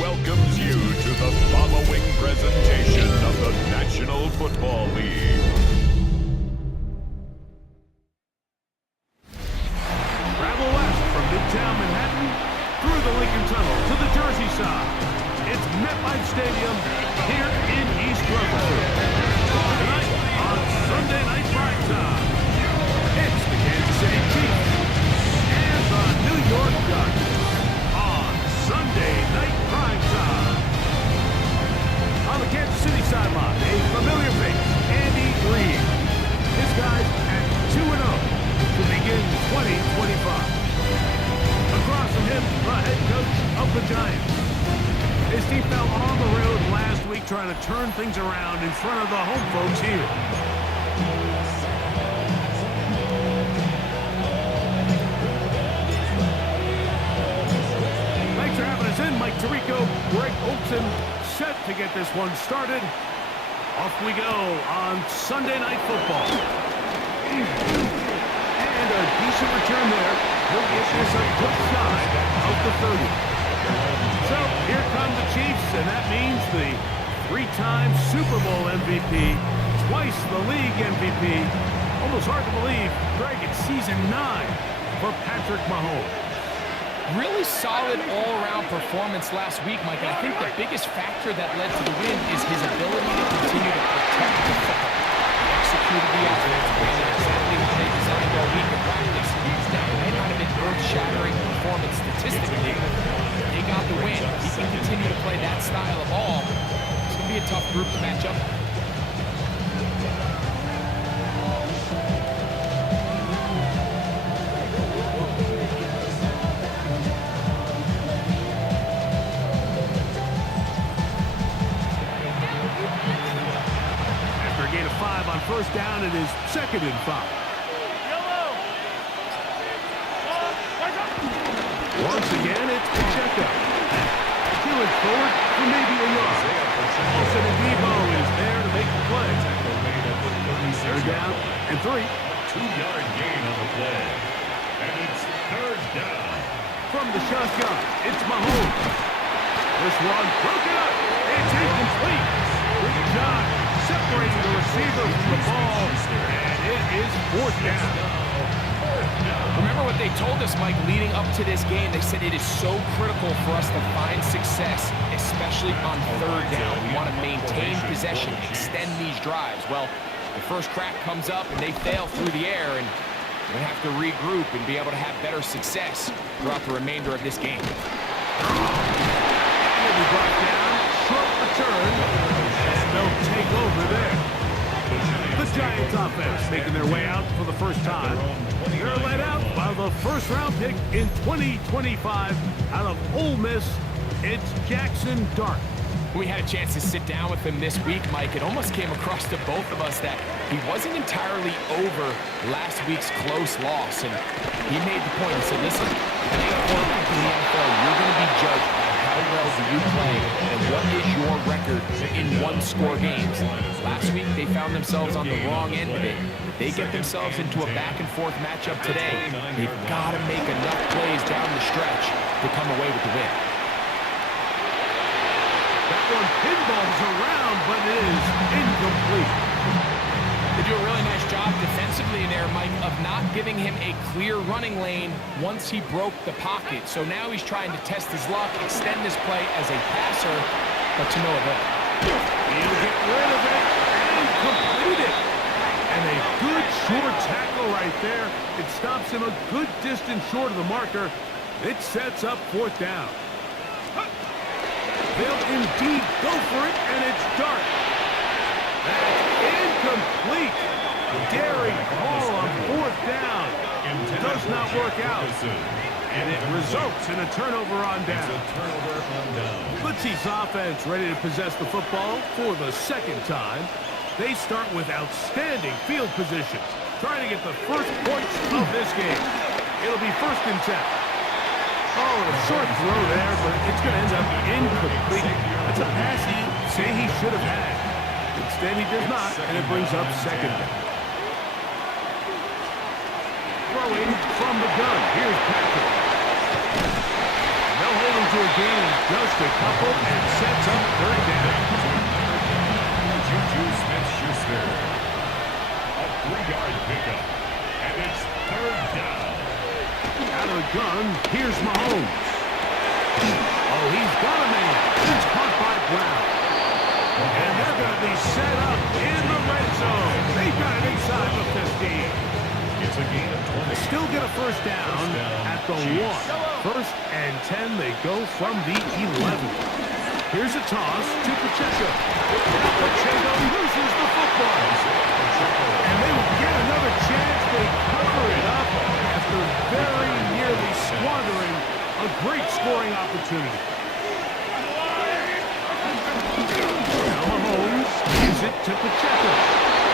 Welcomes you to the following presentation of the National Football League. Travel west from Midtown Manhattan, through the Lincoln Tunnel to the Jersey side. It's MetLife Stadium here in East Rutherford. Tonight on Sunday Night Primetime, it's the Kansas City Chiefs and the New York Giants on Sunday Night Primetime. On the Kansas City sideline, a familiar face, Andy Reid. His guys at 2-0 to begin 2025. Across from him, the head coach of the Giants. His team fell on the road last week trying to turn things around in front of the home folks here. Thanks for having us in, Mike Tirico, Greg Olson, set to get this one started. Off we go on Sunday Night Football. And a decent return there. He'll get this up just shy of the 30. So here come the Chiefs, and that means the three-time Super Bowl MVP, twice the league MVP. Almost hard to believe, Greg, it's season 9 for Patrick Mahomes. Really solid all-around performance last week, Mike. And I think the biggest factor that led to the win is his ability to continue to protect the football. He executed the offense, ran it exactly how they designed all week in practice. Now, it may not have been earth-shattering performance statistically. They got the win. He can continue to play that style of ball. It's going to be a tough group to match up. After a gain of 5 on first down, it is 2nd and 5. Once again, it's Pacheco. Peeling forward for maybe a yard. Olsen and Debo is there to make the play. Third down and 3. 2-yard gain on the play. And it's third down. From the shotgun, it's Mahomes. This one broken up. It's incomplete. Good job separating the receiver from the ball. And it is 4th down. Remember what they told us, Mike, leading up to this game. They said it is so critical for us to find success, especially on third down. We want to maintain possession, extend these drives. Well, the first crack comes up, and they fail through the air, and we have to regroup and be able to have better success throughout the remainder of this game. He'll be brought down, short return, and they'll take over there. The Giants offense making their way out for the first time. They're led out by the first-round pick in 2025 out of Ole Miss. It's Jackson Dart. We had a chance to sit down with him this week, Mike. It almost came across to both of us that he wasn't entirely over last week's close loss. And he made the point and said, listen, playing a quarterback in the NFL, you're going to be judged by how well do you play and what is your record in one-score games. Last week, they found themselves on the wrong end of it. They get themselves into a back-and-forth matchup today. They've got to make enough plays down the stretch to come away with the win. That one pinballs around, but it is incomplete. They do a really nice job defensively there, Mike, of not giving him a clear running lane once he broke the pocket. So now he's trying to test his luck, extend his play as a passer, but to no avail. He'll get rid of it and complete it. And a good short tackle right there. It stops him a good distance short of the marker. It sets up 4th down. They'll indeed go for it, and it's dark. That's incomplete. Daring call on 4th down. Does not work out. And it results in a turnover on down. The Chiefs offense ready to possess the football for the 2nd time. They start with outstanding field position, trying to get the first points of this game. It'll be 1st and 10. Oh, a short throw there, but it's going to end up incomplete. That's a pass he say he should have had. Instead, he does not, and it brings up 2nd down. Throwing from the gun. Here's Patrick. They'll hold him to a gain of just a couple and sets up 3rd down. Juju Smith-Schuster. A 3-yard pickup. And it's 3rd down. Out of the gun, here's Mahomes. Oh, he's got a man. He's caught by Brown. And they're going to be set up in the red zone. They've got it inside the 15. It's a gain of 20. Still get a 1st down at the 1. 1st and 10, they go from the 11. Here's a toss to Pacheco. Now Pacheco loses the football. And they will get another chance. They cover it up after very nearly squandering a great scoring opportunity. Now Mahomes gives it to Pacheco.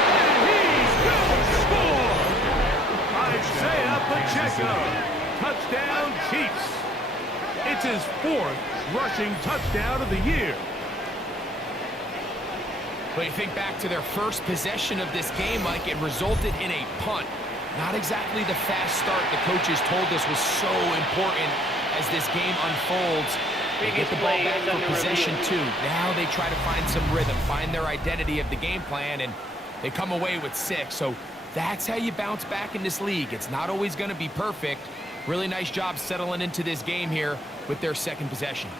And he's going to score! Isaiah Pacheco. Touchdown, Chiefs. It's his 4th rushing touchdown of the year. But you think back to their first possession of this game, Mike, it resulted in a punt. Not exactly the fast start the coaches told us was so important as this game unfolds. They get the ball back for possession 2. Now they try to find some rhythm, find their identity of the game plan, and they come away with 6. So that's how you bounce back in this league. It's not always going to be perfect. Really nice job settling into this game here with their 2nd possession.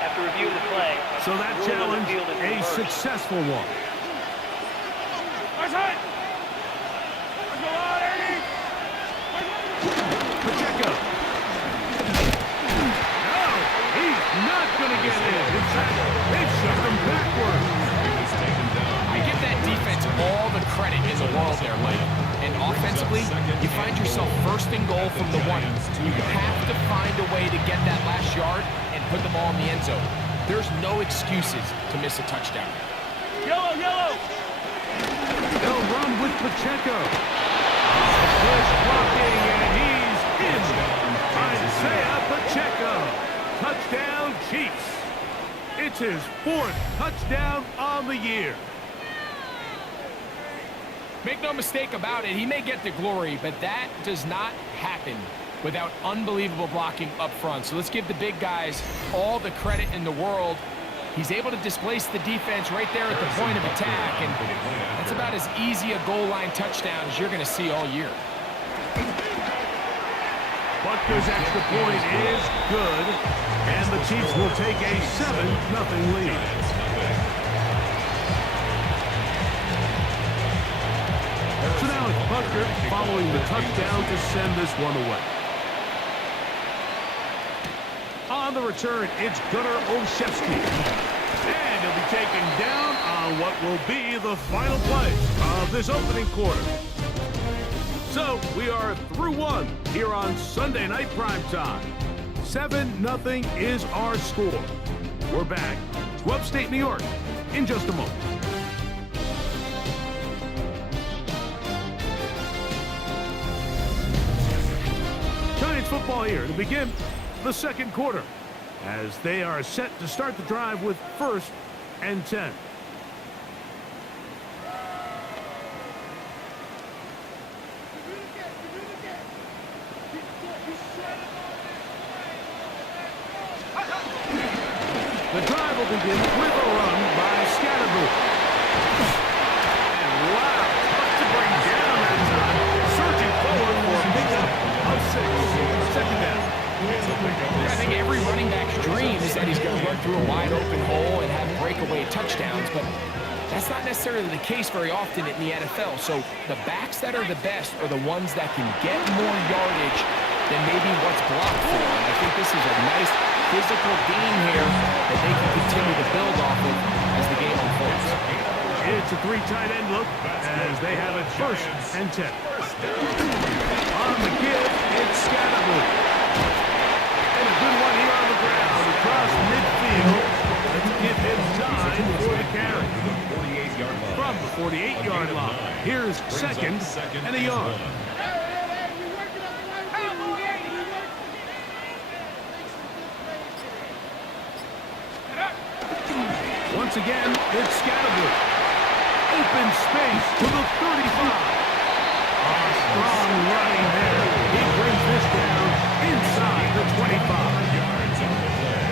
After reviewing the play, so that challenge, a successful one. Pacheco. No, he's not going to get in. In fact, they've shoved him backward. I give that defense all the credit in the world there, Mike. And offensively, you find yourself 1st and goal from the 1. You have to find a way to get that last yard and put the ball in the end zone. There's no excuses to miss a touchdown. Yellow, yellow! They'll run with Pacheco. Push blocking, and he's in. Isaiah Pacheco. Touchdown, Chiefs. It's his 4th touchdown on the year. Make no mistake about it, he may get the glory, but that does not happen without unbelievable blocking up front. So let's give the big guys all the credit in the world. He's able to displace the defense right there at the point of attack, and that's about as easy a goal line touchdown as you're going to see all year. Butker's extra point is good, and the Chiefs will take a 7-0 lead. So now it's Butker following the touchdown to send this one away. On the return, it's Gunnar Olszewski. And he'll be taken down on what will be the final play of this opening quarter. So we are through 1 here on Sunday Night Primetime. 7-0 is our score. We're back to upstate New York in just a moment. Giants football here to begin the 2nd quarter, as they are set to start the drive with 1st and 10. The drive will begin with a run by Scatterboo. And wow, tough to bring down that time. Surging forward for a pickup of 6. 2nd down. I think every running back's dream said he's going to run through a wide open hole and have breakaway touchdowns, but that's not necessarily the case very often in the NFL. So the backs that are the best are the ones that can get more yardage than maybe what's blocked for. And I think this is a nice physical game here that they can continue to build off of as the game unfolds. It's a 3 tight end look as they have it 1st and 10. On the give, it's Scatterwood. And a good one here on the ground across midfield. Let's give him 9 for the carry. From the 48-yard line, here's 2nd and a yard. Once again, it's Scatterwood. Open space to the 35. Strong running there. He brings this down inside the 25.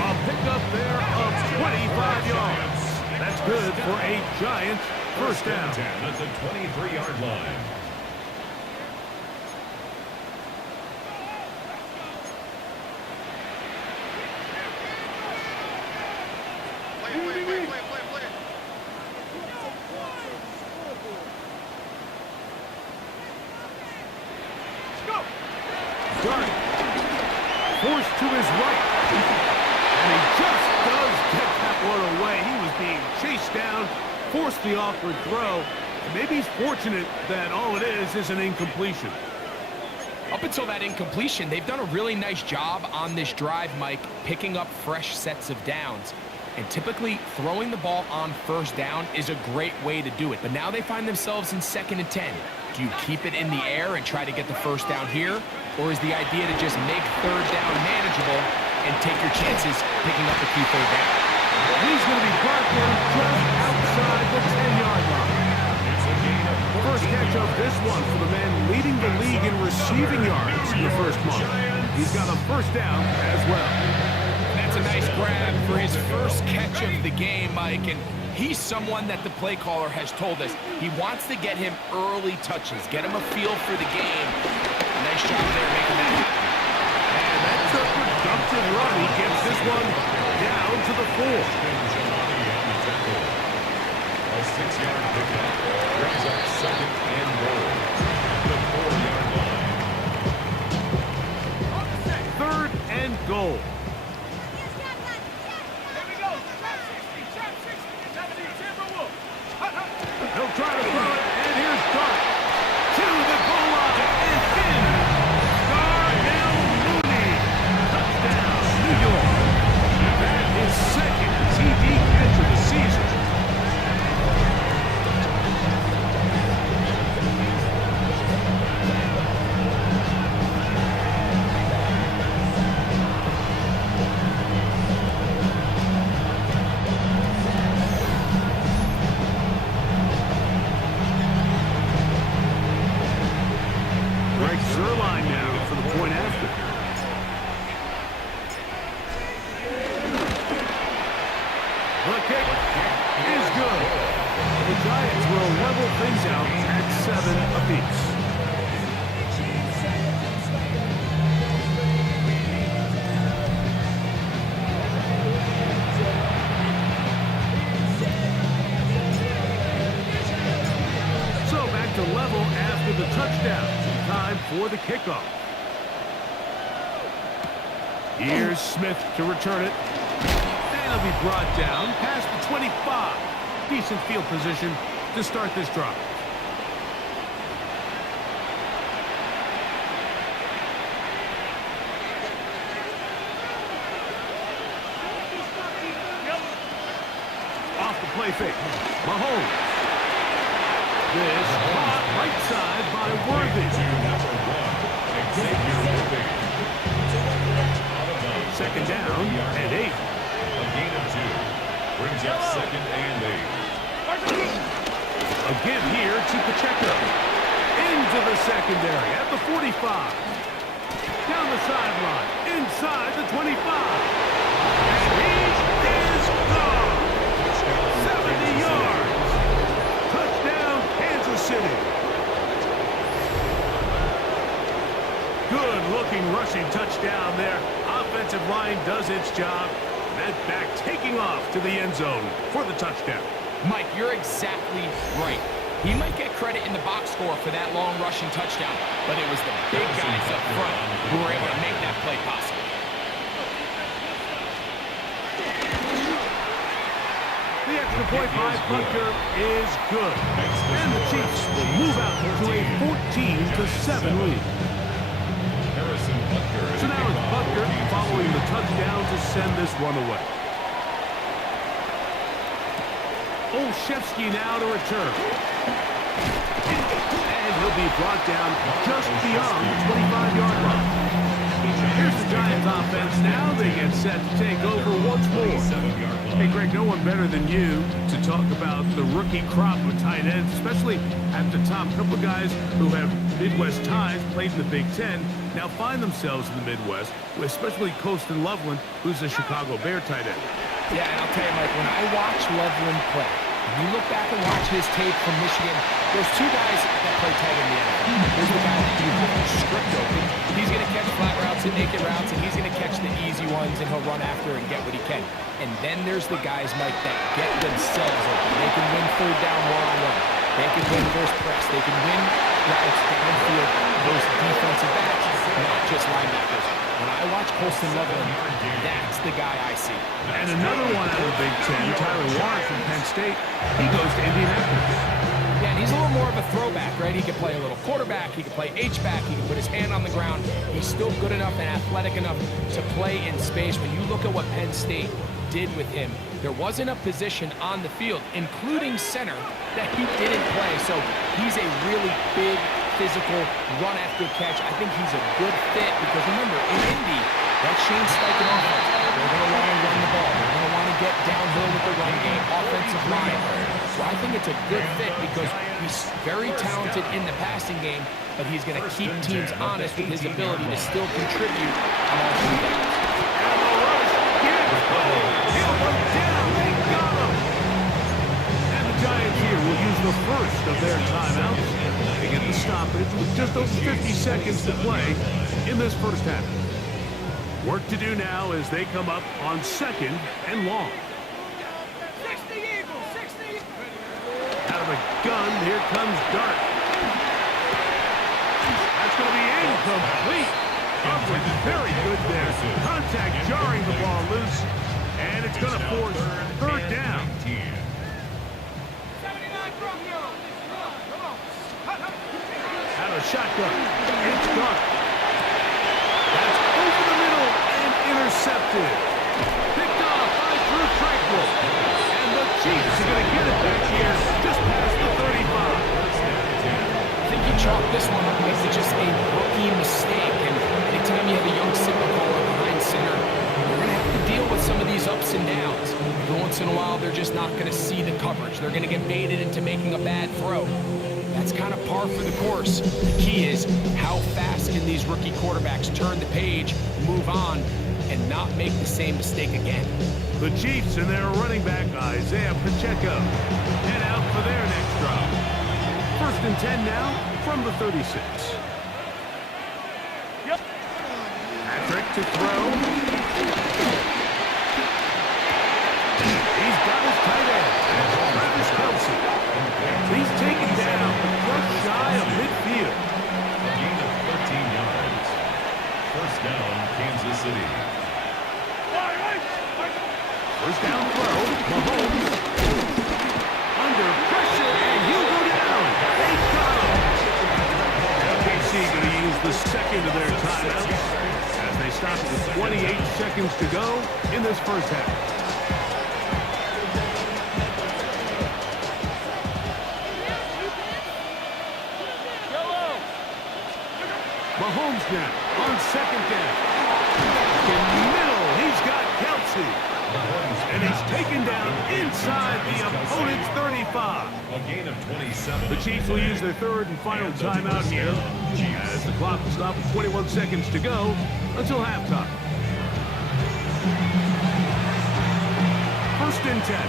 A pickup there of 25 yards. That's good for a Giants first down. At the 23-yard line. Dart. Forced to his right. And he just does get that one away. He was being chased down, forced the awkward throw. And maybe he's fortunate that all it is an incompletion. Up until that incompletion, they've done a really nice job on this drive, Mike, picking up fresh sets of downs. And typically, throwing the ball on 1st down is a great way to do it. But now they find themselves in 2nd and 10. Do you keep it in the air and try to get the 1st down here? Or is the idea to just make 3rd down manageable and take your chances picking up the key 3rd down? He's going to be brought down just outside the 10-yard line. First catch of this one for the man leading the league in receiving yards in the first month. He's got a 1st down as well. That's a nice grab for his first catch of the game, Mike. And he's someone that the play caller has told us he wants to get him early touches, get him a feel for the game. Nice job there making that happen. And that's a productive run. He gets this one down to the 4. A 6-yard pickup brings up 2nd and goal. The 4-yard line. 3rd and goal. He'll try to throw it, and here's Dart to the goal line and in. Darnell Mooney, touchdown, New York. That is 2nd TD catch of the season. Zerline now for the point after. The kick is good. The Giants will level things out at 7 apiece. So back to level after the touchdown. Time for the kickoff. Here's Smith to return it. And he'll be brought down past the 25. Decent field position to start this drive. Off the play fake. Mahomes. This caught right side by Worthy. 2nd down and 8. A gain of 2 brings up 2nd and 8. A give here to Pacheco. Into the secondary at the 45. Down the sideline, inside the 25. And he is gone. 70 yards. Touchdown, Kansas City. Good-looking rushing touchdown there. Offensive line does its job. That back taking off to the end zone for the touchdown. Mike, you're exactly right. He might get credit in the box score for that long rushing touchdown, but it was the big guys up front who were able to make that play possible. The extra point by Butker is good. And the Chiefs will move out to a 14-7 lead. So now it's Butker following the touchdown to send this one away. Olszewski now to return. And he'll be brought down just beyond the 25-yard line. Here's the Giants offense now. They get set to take over once more. Hey, Greg, no one better than you to talk about the rookie crop of tight ends, especially at the top. A couple of guys who have Midwest ties, played in the Big Ten, now find themselves in the Midwest, especially Colston Loveland, who's a Chicago Bear tight end. Yeah, and I'll tell you, Mike, when I watch Loveland play, when you look back and watch his tape from Michigan, there's two guys that play tight in the NFL. There's the guy that you have to script open. He's going to catch flat routes and naked routes, and he's going to catch the easy ones, and he'll run after and get what he can. And then there's the guys, Mike, that get themselves open. They can win third down one-on-one. They can win versus press. They can win routes downfield versus defensive backs, not just linebackers. When I watch Colston Loveland, that's the guy I see. And another one out of the Big Ten, Tyler Warren from Penn State. He goes to Indianapolis. Yeah, and he's a little more of a throwback, right? He can play a little quarterback, he can play H-back, he can put his hand on the ground. He's still good enough and athletic enough to play in space. When you look at what Penn State did with him, there wasn't a position on the field, including center, that he didn't play. So he's a really big, physical, run after catch. I think he's a good fit because remember, in Indy, that Shane Steichen offense, they're going to want to run the ball. They're going to want to get downhill with the run game, offensive line. So I think it's a good fit because he's very talented in the passing game, but he's going to keep teams honest with his ability to still contribute on all three downs. Giants here will use the first of their timeouts. They get the stoppage with just over 50 seconds to play in this first half. Work to do now as they come up on 2nd and long. 60 Eagles, 60. Out of a gun, here comes Dart. That's going to be incomplete. Coverage very good there. Contact jarring the ball loose, and it's going to force third down. Out of shotgun, it's Dart. That's over the middle and intercepted. Picked off by Drew Tranquil. And the Chiefs are going to get it back here just past the 35. I think you chalk this one up as just a rookie mistake. And anytime you have a young signal caller behind center, you're going to have to deal with some of these ups and downs. Every once in a while, they're just not going to see the coverage. They're going to get baited into making a bad throw. That's kind of par for the course. The key is how fast can these rookie quarterbacks turn the page, move on, and not make the same mistake again. The Chiefs and their running back, Isaiah Pacheco, head out for their next drive. 1st and 10 now from the 36. Patrick to throw. He's got his tight end, Travis Kelce. He's taken down just shy of midfield. A gain of 13 yards. First down, Kansas City. First down throw, Mahomes. Under pressure, and he'll go down. They got him. LKC going to use the second of their timeouts as they stop with 28 seconds to go in this first half. Mahomes now on 2nd down. In the middle, he's got Kelce. And he's taken down inside the opponent's 35. A gain of 27. The Chiefs will use their 3rd and final timeout here as the clock will stop with 21 seconds to go until halftime. 1st and 10.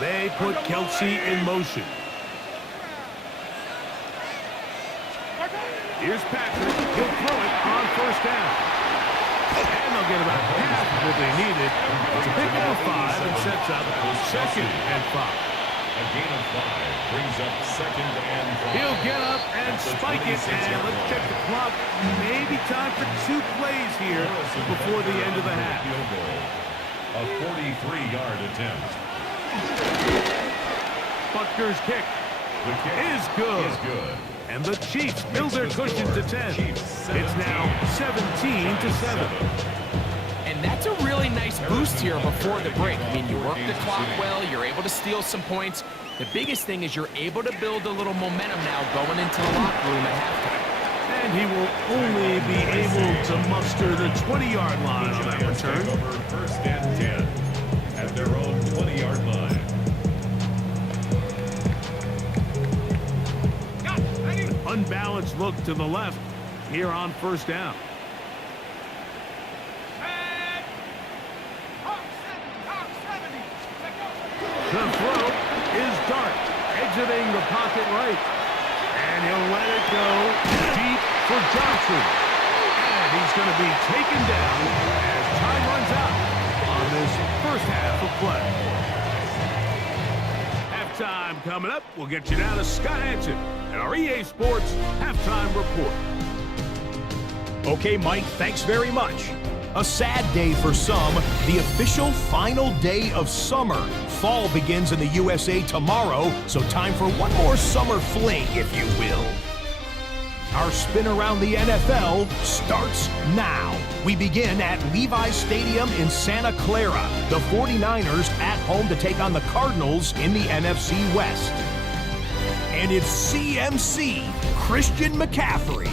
They put Kelce in motion. Here's Patrick. He'll throw it on first down. And they'll get about half of what they needed. It's a pickup of 5 and sets up 2nd and 5. A gain of 5 brings up 2nd and 5. He'll get up and spike it, and let's check the clock. Maybe time for 2 plays here before the end of the half. Field goal. A 43-yard attempt. Butker's kick The kick is good. is good. And the Chiefs build their cushion to 10. It's now 17-7. And that's a really nice boost here before the break. I mean, you work the clock well, you're able to steal some points. The biggest thing is you're able to build a little momentum now going into the locker room at halftime. And he will only be able to muster the 20-yard line on that return. Over 1st and 10 at their own 20-yard line. Unbalanced look to the left here on 1st down. The throw is Dart, exiting the pocket right. And he'll let it go deep for Johnson. And he's going to be taken down as time runs out on this first half of play. Halftime coming up. We'll get you down to Scott Hansen and our EA Sports Halftime Report. Okay, Mike, thanks very much. A sad day for some, the official final day of summer. Fall begins in the USA tomorrow, so time for one more summer fling, if you will. Our spin around the NFL starts now. We begin at Levi's Stadium in Santa Clara. The 49ers at home to take on the Cardinals in the NFC West. And it's CMC, Christian McCaffrey.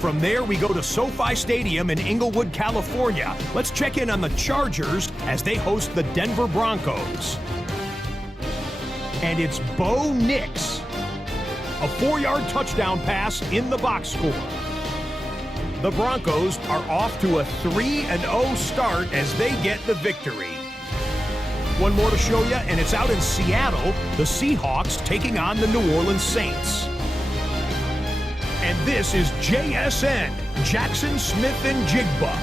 From there, we go to SoFi Stadium in Inglewood, California. Let's check in on the Chargers as they host the Denver Broncos. And it's Bo Nix. A 4-yard touchdown pass in the box score. The Broncos are off to a 3-0 start as they get the victory. One more to show you, and it's out in Seattle, the Seahawks taking on the New Orleans Saints. And this is JSN, Jackson Smith and Jigba.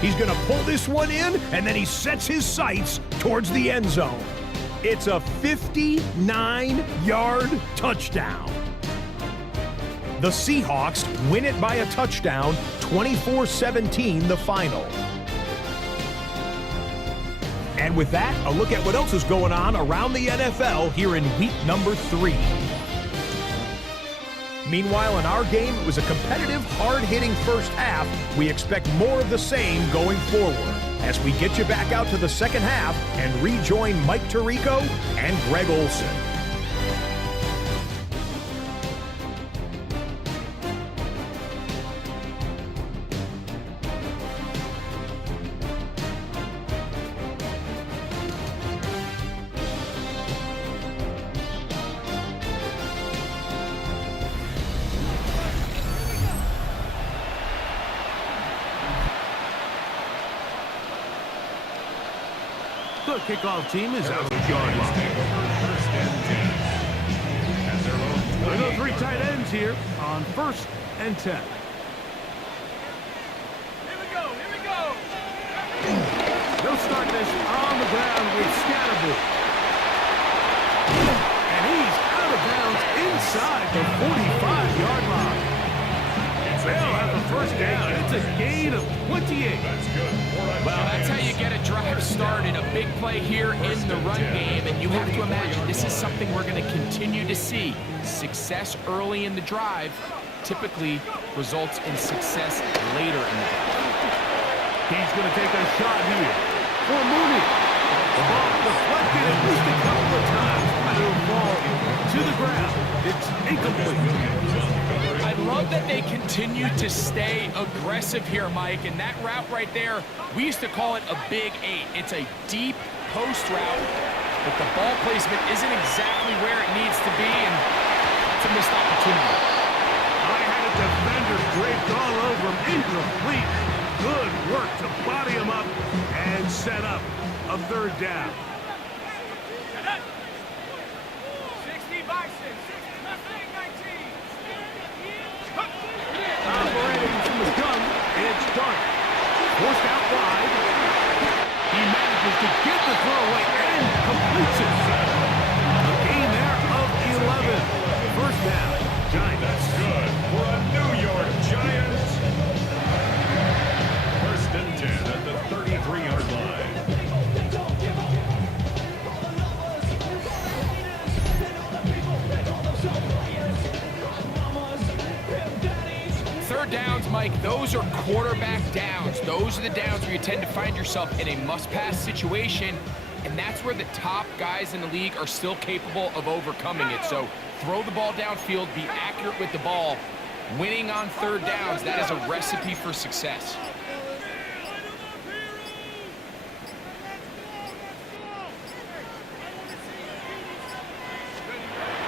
He's going to pull this one in, and then he sets his sights towards the end zone. It's a 59-yard touchdown. The Seahawks win it by a touchdown, 24-17 the final. And with that, a look at what else is going on around the NFL here in week number 3. Meanwhile, in our game, it was a competitive, hard-hitting first half. We expect more of the same going forward as we get you back out to the second half and rejoin Mike Tirico and Greg Olson. The kickoff team is out of the yard line. We go 3 tight ends here on 1st and 10. Here we go. They'll start this on the ground with Scatterby. And he's out of bounds inside the 45-yard line. They'll have a first down. It's a gain of 28. Well, that's how you get a drive started. A big play here in the run game, and you have to imagine this is something we're going to continue to see. Success early in the drive typically results in success later in the drive. He's going to take a shot here for Mooney. The ball deflected at least a couple of times, but it'll fall to the ground. It's incomplete. I love that they continue to stay aggressive here, Mike, and that route right there, we used to call it a big 8. It's a deep post route, but the ball placement isn't exactly where it needs to be, and that's a missed opportunity. I had a defender draped all over him, incomplete. Good work to body him up and set up a 3rd down. 60 by 6. 19. Operating from the gun Forced out wide. He manages to get the throw away and completes it. A gain there of 11. First down, Giants. That's good for a New York Giant. First and 10 at the 33-yard line. Third downs, Mike, those are quarterback downs. Those are the downs where you tend to find yourself in a must-pass situation, and that's where the top guys in the league are still capable of overcoming it. So throw the ball downfield, be accurate with the ball. Winning on third downs, that is a recipe for success.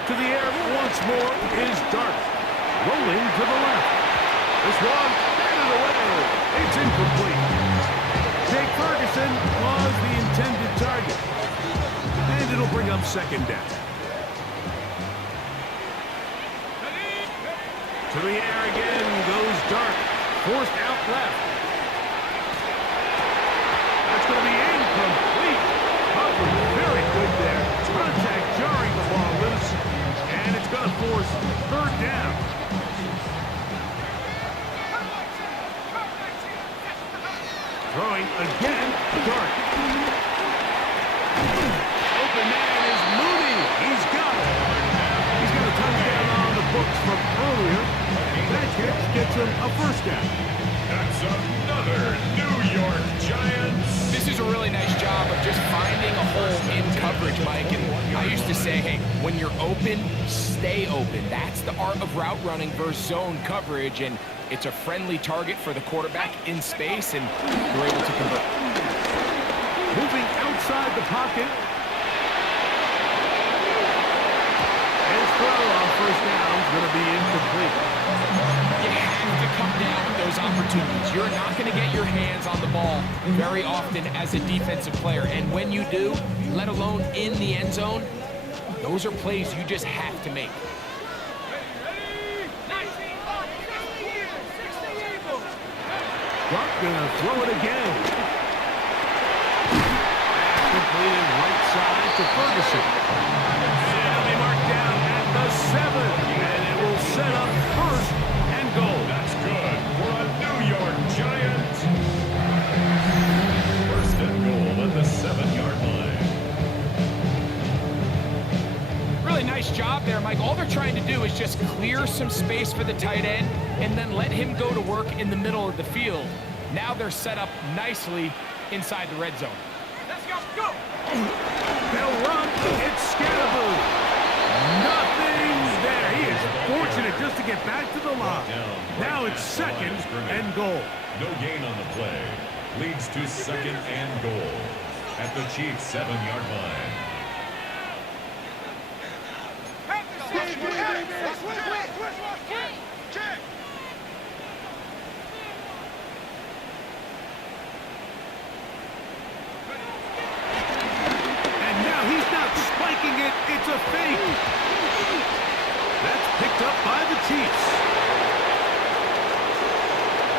To the air once more is Dart. Rolling to the left. This one, batted away. It's incomplete. Jake Ferguson was the intended target. And it'll bring up second down. To the air again goes Dart. Forced out left. That's going to be incomplete. Hubbard very good there. Contact jarring the ball loose. And it's going to force third down. Throwing again, Dart. Open man is Mooney. He's got it. He's got a touchdown on the books from earlier. That catch gets him a first down. That's another New York Giants. This is a really nice job of just finding a hole in coverage, Mike. And I used to say, hey, when you're open, stay open. That's the art of route running versus zone coverage. And it's a friendly target for the quarterback in space, and you're able to convert. Moving outside the pocket. His throw on first down is going to be incomplete. You have to come down with those opportunities. You're not going to get your hands on the ball very often as a defensive player. And when you do, let alone in the end zone, those are plays you just have to make. Clark gonna throw it again. Completed right side to Ferguson. And they mark down at the 7. And it will set up first and goal. That's good for a New York Giant. First and goal at the 7-yard line. Really nice job there, Mike. All they're trying to do is just clear some space for the tight end and then let him go to work in the middle of the field. Now they're set up nicely inside the red zone. Let's go, go! They'll run. It's Scatterboo. Nothing's there. He is fortunate just to get back to the line. Now it's second and goal. No gain on the play. Leads to second and goal at the Chiefs' 7-yard line. And now he's not spiking it. It's a fake. That's picked up by the Chiefs.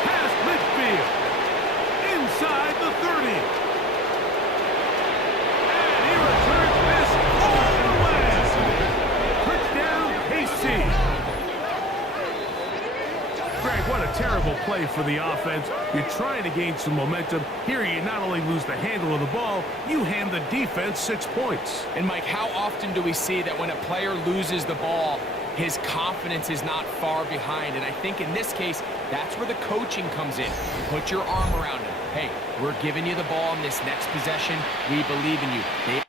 Past midfield. Inside the 30. And he returns this all the way. Touchdown, KC. Greg, what a terrible play for the offense. You're trying to gain some momentum. Here you not only lose the handle of the ball, you hand the defense 6 points. And Mike, how often do we see that when a player loses the ball, his confidence is not far behind? And I think in this case, that's where the coaching comes in. Put your arm around him. Hey, we're giving you the ball in this next possession. We believe in you. They've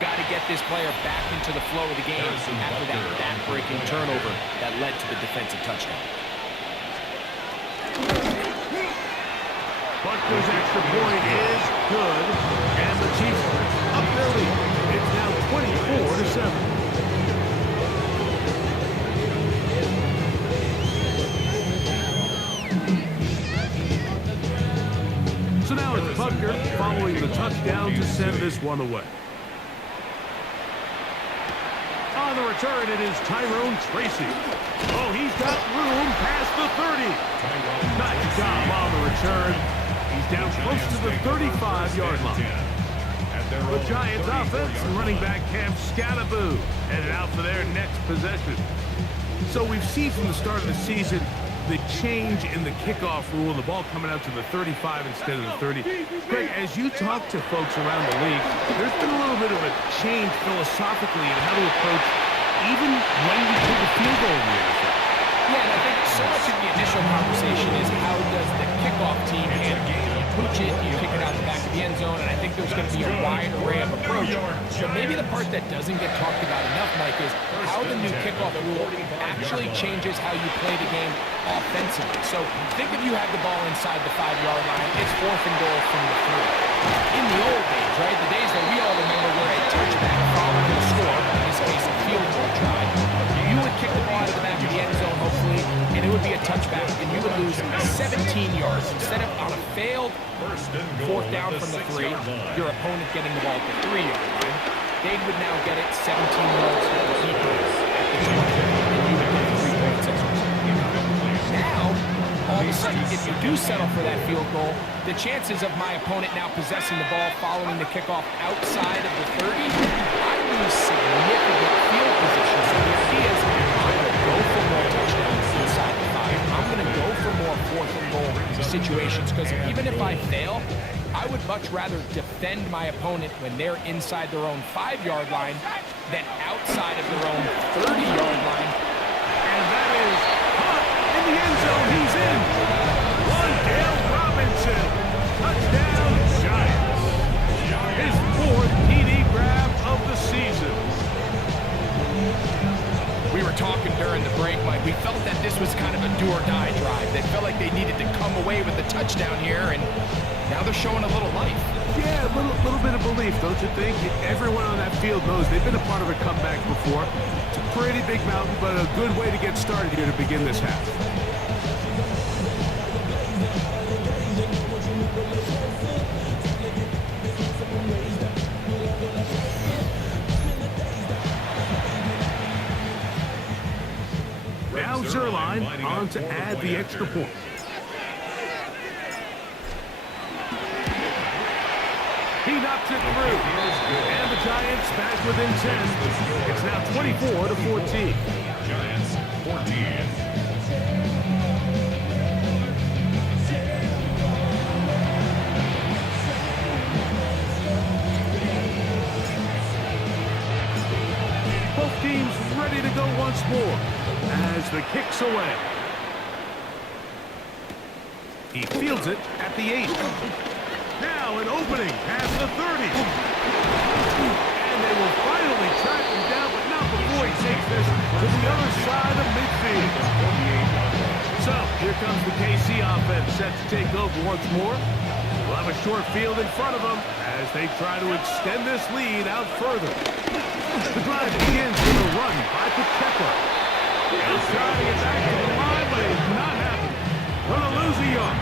got to get this player back into the flow of the game after that back-breaking turnover that led to the defensive touchdown. Butker's extra point is good. And the Chiefs up their lead. It's now 24-7. So now it's Butker following the touchdown to send this one away. On the return, it is Tyrone Tracy. Oh, he's got room past the 30. Nice job on the return. He's down close to the 35-yard line. The Giants offense and running back Cam Scalaboo headed out for their next possession. So we've seen from the start of the season the change in the kickoff rule, the ball coming out to the 35 instead of the 30. Greg, as you talk to folks around the league, there's been a little bit of a change philosophically in how to approach even when we kick a field goal in the NFL. Yeah, and I think so much of the initial conversation is how does the kickoff team handle it? You pooch it, you kick it out the back of the end zone, and I think there's going to be a wide array of approach. But maybe the part that doesn't get talked about enough, Mike, is how the new kickoff rule actually changes how you play the game offensively. So think if you had the ball inside the 5-yard line, it's 4th and goal from the 3. In the old days, right, the days that we all remember where a touchback following the score, in this case a field goal try, you would kick the ball out of the back of the end zone, hopefully, and it would be a touchback, and you would lose 17 yards. Instead of on a failed 4th down from the 3, your opponent getting the ball at the 3-yard line, they would now get it 17 yards deeper at the 20, and you would get 3 points extra. Now, all of a sudden, if you do settle for that field goal, the chances of my opponent now possessing the ball following the kickoff outside of the 30, I lose significant field position. So the idea is I'm going to go for more touchdowns inside the 5. I'm going to go for more 4th and goal situations because even if I fail, I would much rather defend my opponent when they're inside their own 5-yard line than outside of their own 30-yard line. And that is caught in the end zone. He's in. Wandale Robinson. Touchdown, Giants. His 4th TD grab of the season. We were talking during the break, Mike. We felt that this was kind of a do-or-die drive. They felt like they needed to come away with a touchdown here, and now they're showing a little life. Yeah, a little bit of belief, don't you think? Everyone on that field knows they've been a part of a comeback before. It's a pretty big mountain, but a good way to get started here to begin this half. Now Zerline on to add the extra point. He knocks it through. And the Giants back within 10. It's now 24-14. Giants 14. Both teams ready to go once more as the kick's away. He fields it at the 8. Now an opening past the 30. And they will finally track him down, but not before he takes this to the other side of midfield. So here comes the KC offense set to take over once more. We'll have a short field in front of them as they try to extend this lead out further. The drive begins with a run by Pacheco. He's trying to get back to the line, but it's not happening. Gonna lose a yard.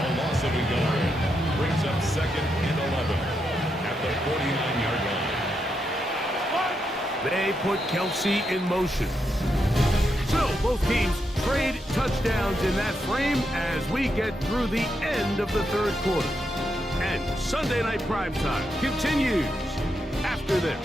A loss of a yard brings up 2nd and 11 at the 49-yard line. They put Kelsey in motion. So both teams trade touchdowns in that frame as we get through the end of the 3rd quarter. And Sunday Night Primetime continues after this.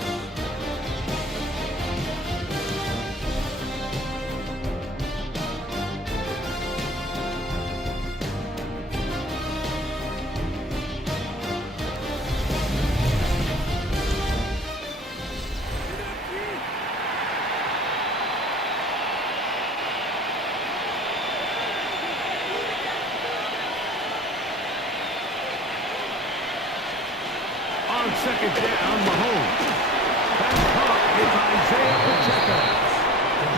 On 2nd down, Mahomes. That's caught is Isaiah Pacheco.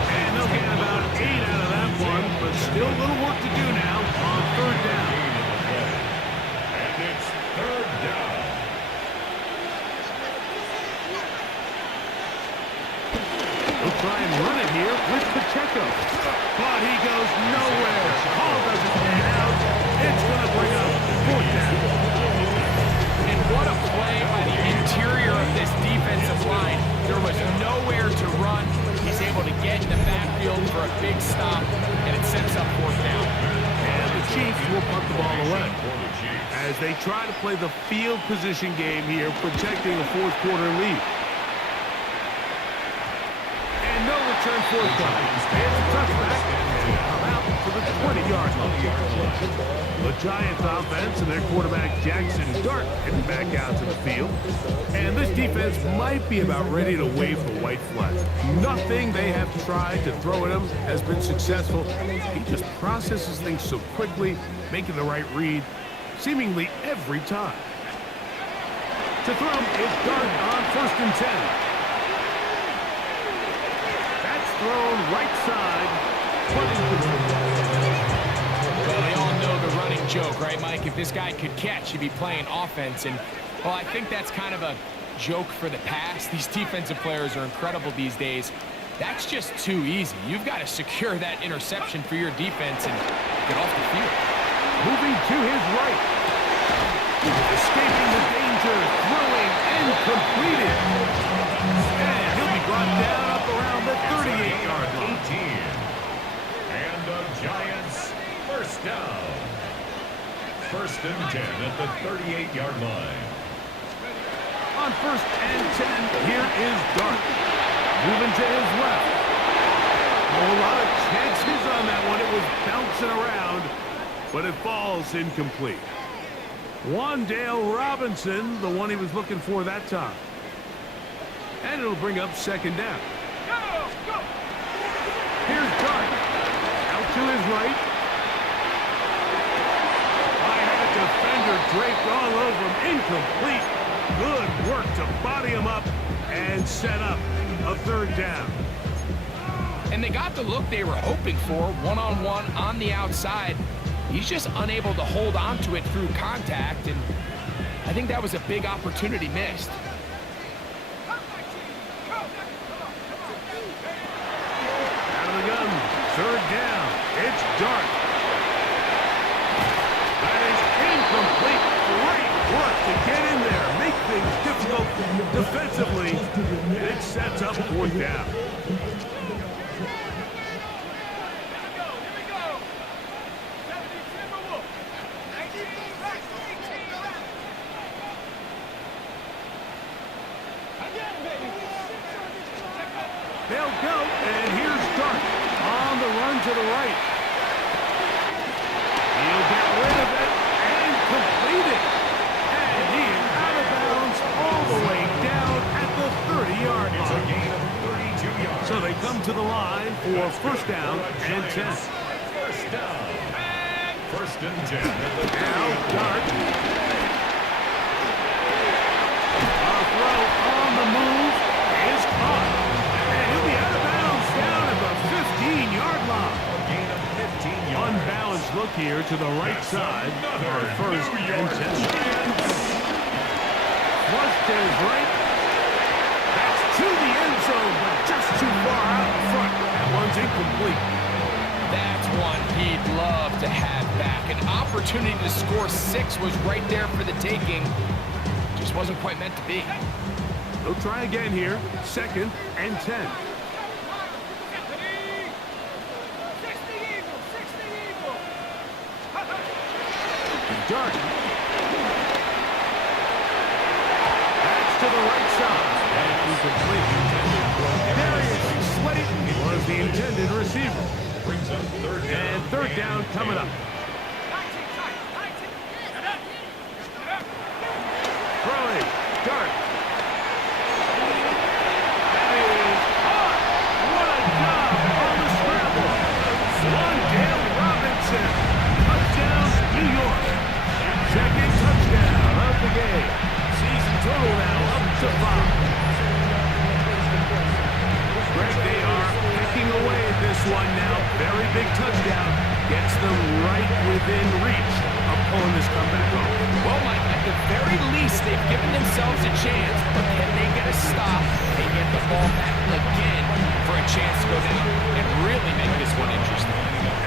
And they'll get about 8 out of that one, but still a little work to do now on 3rd down. And it's 3rd down. They'll try and run it here with Pacheco. But he goes nowhere. Ball doesn't pan out. It's going to bring up 4th down. And what a play by the interior of this defensive line. There was nowhere to run. He's able to get in the backfield for a big stop, and it sets up 4th down. ball away. For the Chiefs. As they try to play the field position game here, protecting a fourth quarter lead. And no return for the down. It's a touchback. And come out to the 20-yard line. The Giants offense and their quarterback Jackson Dart heading back out to the field. And this defense might be about ready to wave the white flag. Nothing they have tried to throw at him has been successful. He just processes things so quickly, making the right read seemingly every time. To throw is Dart on 1st and 10. That's thrown right side. Well, we all know the running joke, right, Mike? If this guy could catch, he'd be playing offense. And, well, I think that's kind of a joke for the past. These defensive players are incredible these days. That's just too easy. You've got to secure that interception for your defense and get off the field. Moving to his right. Escaping the danger. Throwing and completed. And he'll be brought down up around the 38-yard line. 18. And the Giants, first down. 1st and 10 at the 38-yard line. On 1st and 10, here is Dart. Moving to his left. A lot of chances on that one. It was bouncing around, but it falls incomplete. Wandale Robinson, the one he was looking for that time. And it'll bring up 2nd down. Here's Dart. Out to his right. I had a defender draped all over him. Incomplete. Good work to body him up and set up a 3rd down. And they got the look they were hoping for, one-on-one on the outside. He's just unable to hold on to it through contact, and I think that was a big opportunity missed. Out of the gun, 3rd down. It's Dart. That is incomplete. Great work to get in there, make things difficult defensively, and it sets up 4th down. They'll go, and here's Dart on the run to the right. He'll get rid of it and complete it. And he is out of bounds all the way down at the 30-yard It's a line. gain of 32 yards. So they come to the line for 1st down and 10. First down. 1st and 10 at the Now 38. Dart. A throw on the move is caught. And he'll be out of bounds down at the 15-yard line. A gain of 15 yards. Unbalanced look here to the right side on 1st and 10. Flush to his right. That's to the end zone, but just too far out in front. That one's incomplete. That's one he'd love to have back. An opportunity to score 6 was right there for the taking. Just wasn't quite meant to be. They'll try again here. 2nd and 10. Dart. That's to the right side. And incomplete. Darius Slayton was the intended receiver. Brings up 3rd down. And 3rd down coming up. Throwing. Dart. That is caught. What a job on the scramble. Wandale Robinson. Touchdown, New York. 2nd touchdown of the game. Season total now up to 5. Greg, they are picking away at this one now. Very big touchdown. Gets them right within reach of pulling this comeback off. Well, Mike, at the very least, they've given themselves a chance, but can they get a stop and get the ball back again for a chance to go down and really make this one interesting?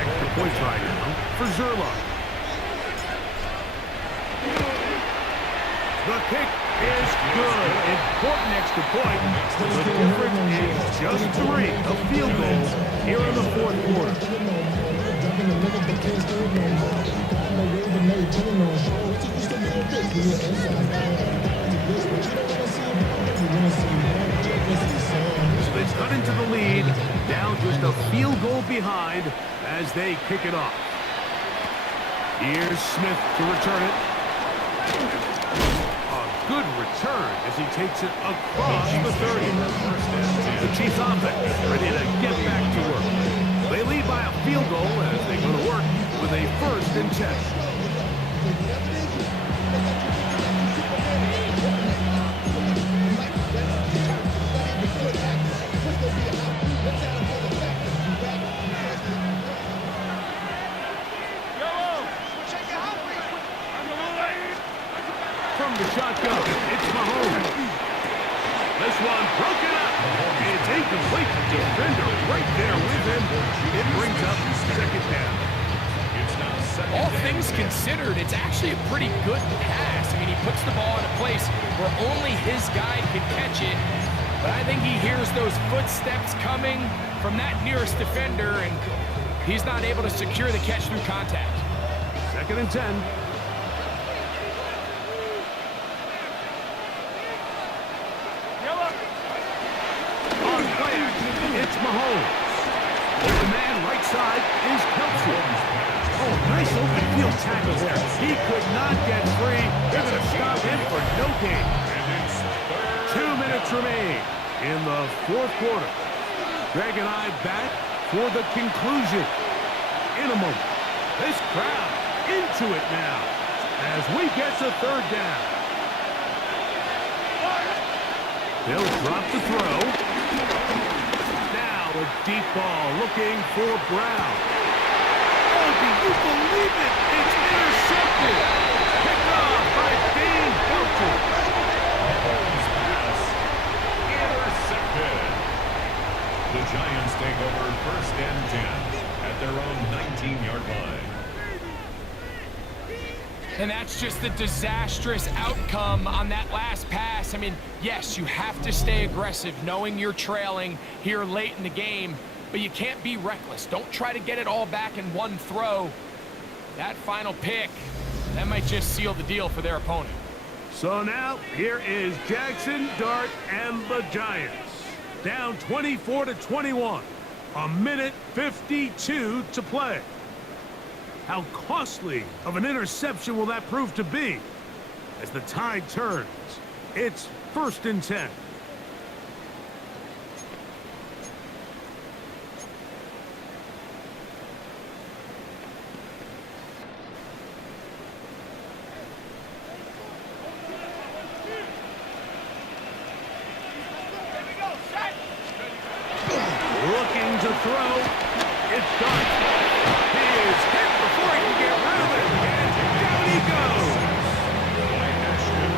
Extra point try now for Zerla. The kick is good. Important extra point. The difference is just 3. A field goal here in the 4th quarter. So they've cut into the lead, down just a field goal behind as they kick it off. Here's Smith to return it. A good return as he takes it across the 30. The Chiefs offense ready to get back to work. They lead by a field goal as they go to work with a 1st and 10. From the shotgun, it's Mahomes. This one broken up. It's incomplete. Defender right there with him. It brings up 2nd down. It's now 2nd All and things 10. considered, it's actually a pretty good pass. I mean, he puts the ball in a place where only his guy can catch it. But I think he hears those footsteps coming from that nearest defender, and he's not able to secure the catch through contact. 2nd and 10. On play action, it's Mahomes. The man right side is Kelsey. Oh, nice open field tackle there. He could not get free. They're going to stop him for no gain. 2 minutes remain in the 4th quarter. Greg and I back for the conclusion. In a moment, this crowd into it now as we get to 3rd down. They'll drop the throw. Now a deep ball looking for Brown. Oh, do you believe it? It's intercepted. Picked off by Dan Belton. Mahomes' pass intercepted. The Giants take over 1st and 10 at their own 19-yard line. And that's just the disastrous outcome on that last pass. I mean, yes, you have to stay aggressive knowing you're trailing here late in the game, but you can't be reckless. Don't try to get it all back in one throw. That final pick, that might just seal the deal for their opponent. So now, here is Jackson, Dart, and the Giants. Down 24-21. A minute 52 to play. How costly of an interception will that prove to be? As the tide turns, it's 1st and 10. Looking to throw. It's Dart. He is hit before he can get rid of it. And down he goes.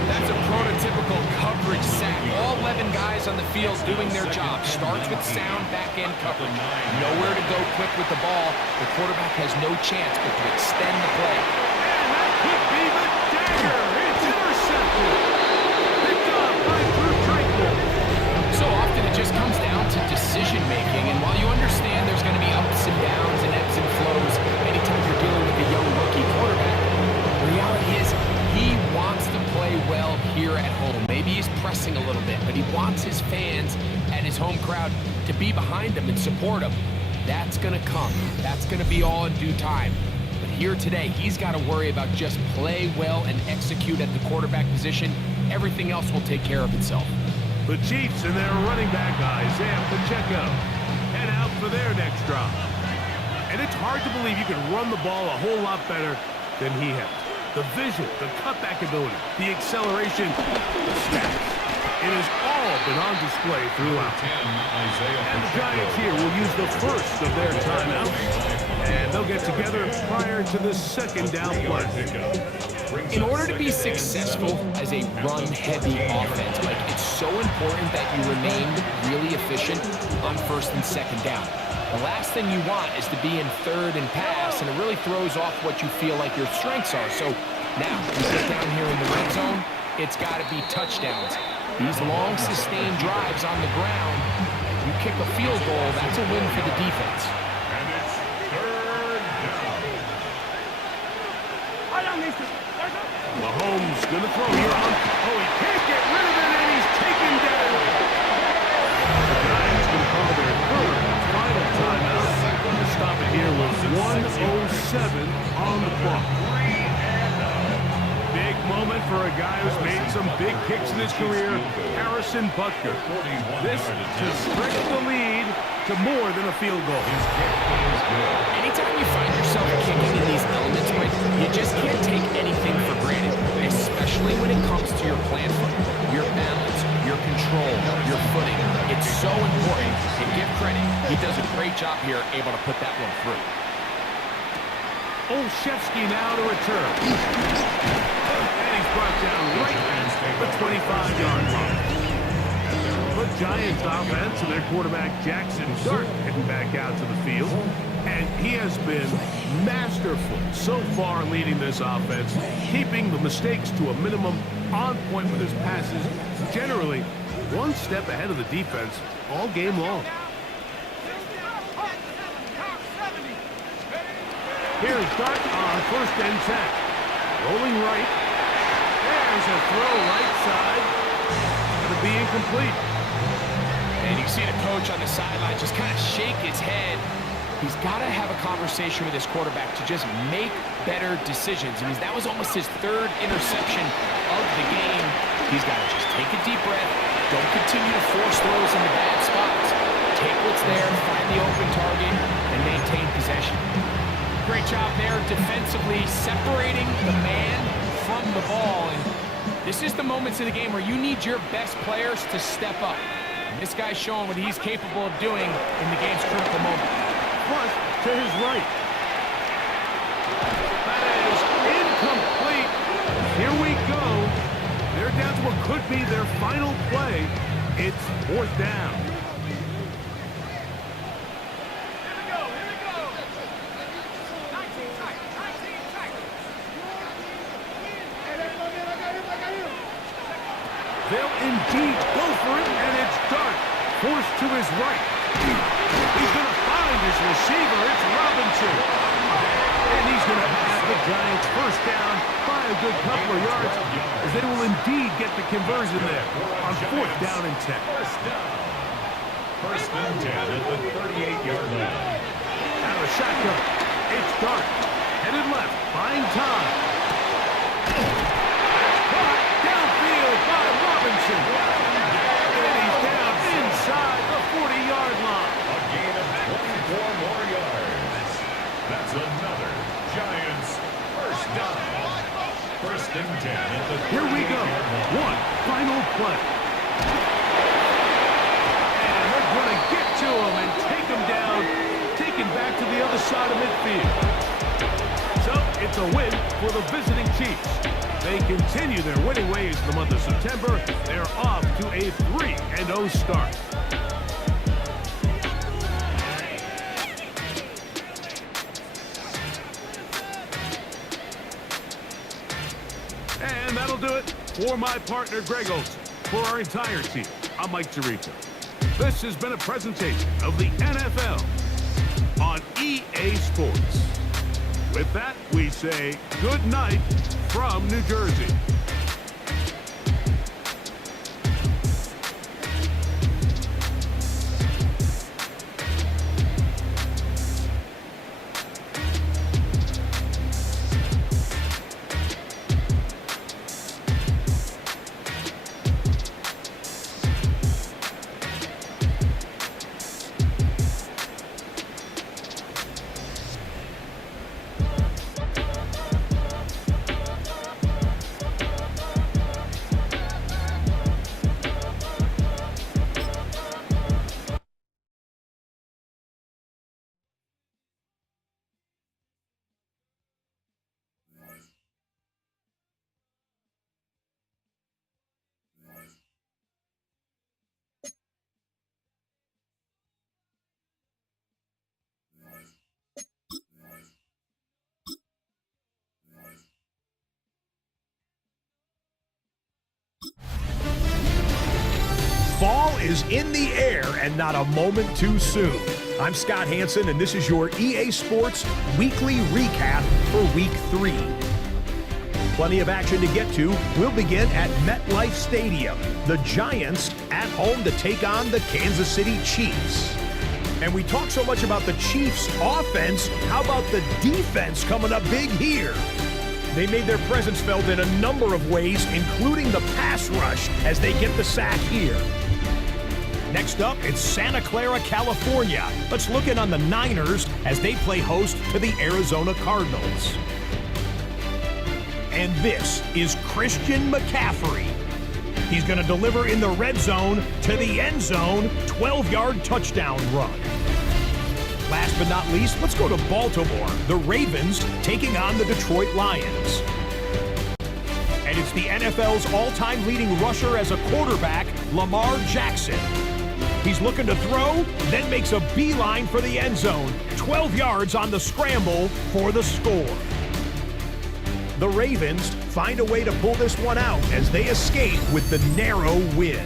That's a prototypical coverage sack. All 11 guys on the field doing their job. Starts with sound back-end coverage. Nowhere to go quick with the ball. The quarterback has no chance but to extend the play. And that could be the dagger. It's intercepted. Picked up by Drew Tranquil. So often it just comes down to decision-making, and while you understand there's going to be ups and downs and ebbs and flows anytime you're dealing with a young rookie quarterback, the reality is he wants to play well here at home. Maybe he's pressing a little bit, but he wants his fans and his home crowd to be behind him and support him. That's going to come. That's going to be all in due time. But here today, he's got to worry about just play well and execute at the quarterback position. Everything else will take care of itself. The Chiefs and their running back, Isaiah Pacheco, head out for their next drop. And it's hard to believe you can run the ball a whole lot better than he has. The vision, the cutback ability, the acceleration, the stats. It has all been on display throughout. And the Giants here will use the first of their timeouts. And they'll get together prior to the 2nd down play. In order to be successful as a run-heavy offense, Mike, it's so important that you remain really efficient on 1st and 2nd down. The last thing you want is to be in 3rd and pass, and it really throws off what you feel like your strengths are. So now, you get down here in the red zone, it's got to be touchdowns. These long, sustained drives on the ground, you kick a field goal, that's a win for the defense. And it's 3rd down. I don't need to going to throw here on. Oh, he can't get rid of it, and he's taken down. The Giants going to call their third and final timeout. To stop it here with 1:07 on the clock. Big moment for a guy who's made some big kicks in his career, Harrison Butker. This to stretch the lead to more than a field goal. Anytime you find yourself kicking in these elements, Mike, you just can't take anything for granted, especially when it comes to your plant foot, your balance, your control, your footing. It's so important, and give credit. He does a great job here, able to put that one through. Olszewski now to return. And he's brought down right at the 25-yard line. The Giants offense and their quarterback Jackson Dart heading back out to the field. And he has been masterful so far leading this offense, keeping the mistakes to a minimum, on point with his passes, generally one step ahead of the defense all game long. Here's Dart on 1st and 10. Rolling right. There's a throw right side. Going to be incomplete. And you see the coach on the sideline just kind of shake his head. He's got to have a conversation with his quarterback to just make better decisions. I mean, that was almost his 3rd interception of the game. He's got to just take a deep breath. Don't continue to force throws into bad spots. Take what's there, find the open target, and maintain possession. Great job there defensively, separating the man from the ball. And this is the moments of the game where you need your best players to step up. And this guy's showing what he's capable of doing in the game's critical moment. Plus, to his right. That is incomplete. Here we go. They're down to what could be their final play. It's 4th down. They'll indeed go for it, and it's Dart, forced to his right. He's going to find his receiver. It's Robinson. And he's going to have the Giants first down by a good couple of yards, as they will indeed get the conversion there on 4th down and 10. First and 10 at the 38-yard line. Out of shotgun, it's Dart, headed left, buying time. Caught downfield by Robinson. And he's down inside the 40-yard line. A gain of 24 more yards. That's another Giants first down. First and 10 at the 38-yard line. Here we go. One final play. And they're going to get to him and take him down, taken back to the other side of midfield. So it's a win for the visiting Chiefs. They continue their winning ways in the month of September. They're off to a 3-0 start. And that'll do it for my partner, Greg Olson. For our entire team, I'm Mike Tirico. This has been a presentation of the NFL on EA Sports. With that, we say good night from New Jersey. Fall is in the air and not a moment too soon. I'm Scott Hansen, and this is your EA Sports Weekly Recap for Week 3. Plenty of action to get to. We'll begin at MetLife Stadium. The Giants at home to take on the Kansas City Chiefs. And we talk so much about the Chiefs' offense. How about the defense coming up big here? They made their presence felt in a number of ways, including the pass rush as they get the sack here. Next up, it's Santa Clara, California. Let's look in on the Niners as they play host to the Arizona Cardinals. And this is Christian McCaffrey. He's going to deliver in the red zone to the end zone, 12-yard touchdown run. Last but not least, let's go to Baltimore. The Ravens taking on the Detroit Lions. And it's the NFL's all-time leading rusher as a quarterback, Lamar Jackson. He's looking to throw, then makes a beeline for the end zone. 12 yards on the scramble for the score. The Ravens find a way to pull this one out as they escape with the narrow win.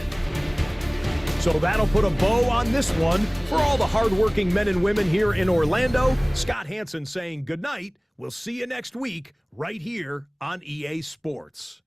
So that'll put a bow on this one. For all the hardworking men and women here in Orlando, Scott Hansen saying goodnight. We'll see you next week right here on EA Sports.